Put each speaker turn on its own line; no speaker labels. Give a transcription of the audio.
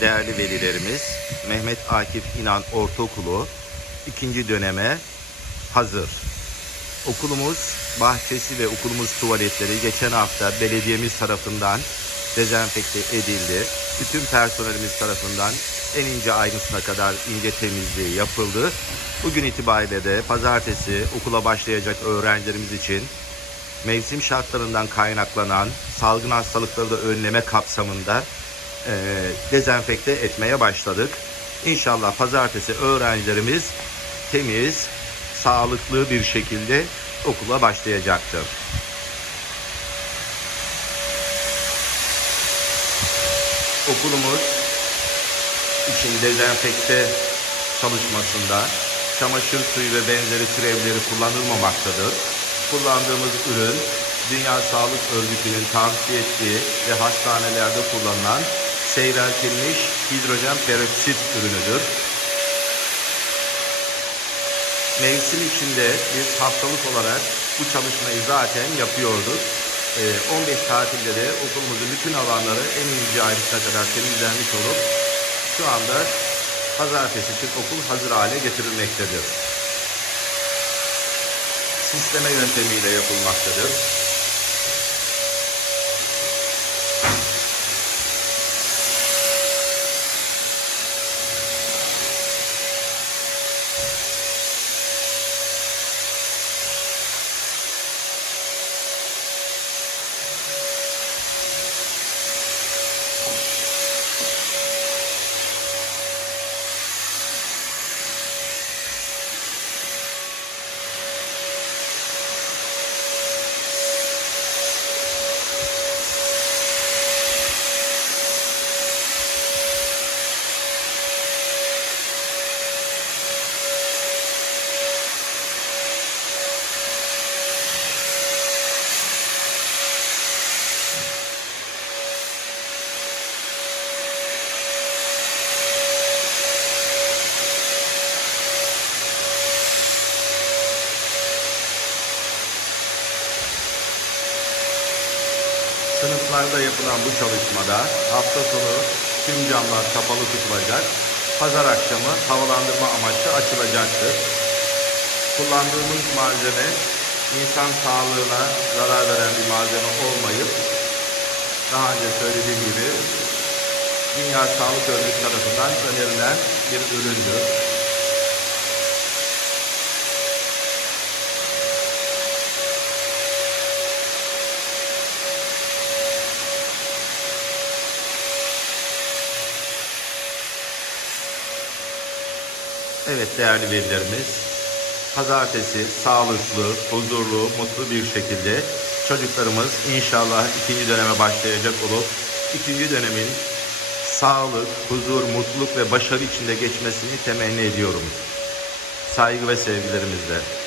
değerli velilerimiz Mehmet Akif İnan Ortaokulu ikinci döneme hazır. Okulumuz bahçesi ve okulumuz tuvaletleri geçen hafta belediyemiz tarafından dezenfekte edildi. Bütün personelimiz tarafından en ince ayrıntısına kadar ince temizliği yapıldı. Bugün itibariyle de pazartesi okula başlayacak öğrencilerimiz için mevsim şartlarından kaynaklanan salgın hastalıkları da önleme kapsamında e, dezenfekte etmeye başladık. İnşallah pazartesi öğrencilerimiz temiz, sağlıklı bir şekilde okula başlayacaktır. Okulumuz için dezenfekte çalışmasında çamaşır suyu ve benzeri türevleri kullanılmamaktadır. Kullandığımız ürün Dünya Sağlık Örgütü'nün tavsiye ettiği ve hastanelerde kullanılan seyreltilmiş hidrojen peroksit ürünüdür. Mevsim içinde biz haftalık olarak bu çalışmayı zaten yapıyorduk. Ee, 15 tatilde de okulumuzun bütün alanları en ince ayrıntısına kadar temizlenmiş olup şu anda pazartesi için okul hazır hale getirilmektedir. Sisleme yöntemiyle yapılmaktadır. Sınıflarda yapılan bu çalışmada hafta sonu tüm camlar kapalı tutulacak. Pazar akşamı havalandırma amaçlı açılacaktır. Kullandığımız malzeme insan sağlığına zarar veren bir malzeme olmayıp daha önce söylediğim gibi Dünya Sağlık Örgütü tarafından önerilen bir üründür. Evet değerli velilerimiz, pazartesi sağlıklı, huzurlu, mutlu bir şekilde çocuklarımız inşallah ikinci döneme başlayacak olup ikinci dönemin sağlık, huzur, mutluluk ve başarı içinde geçmesini temenni ediyorum. Saygı ve sevgilerimizle.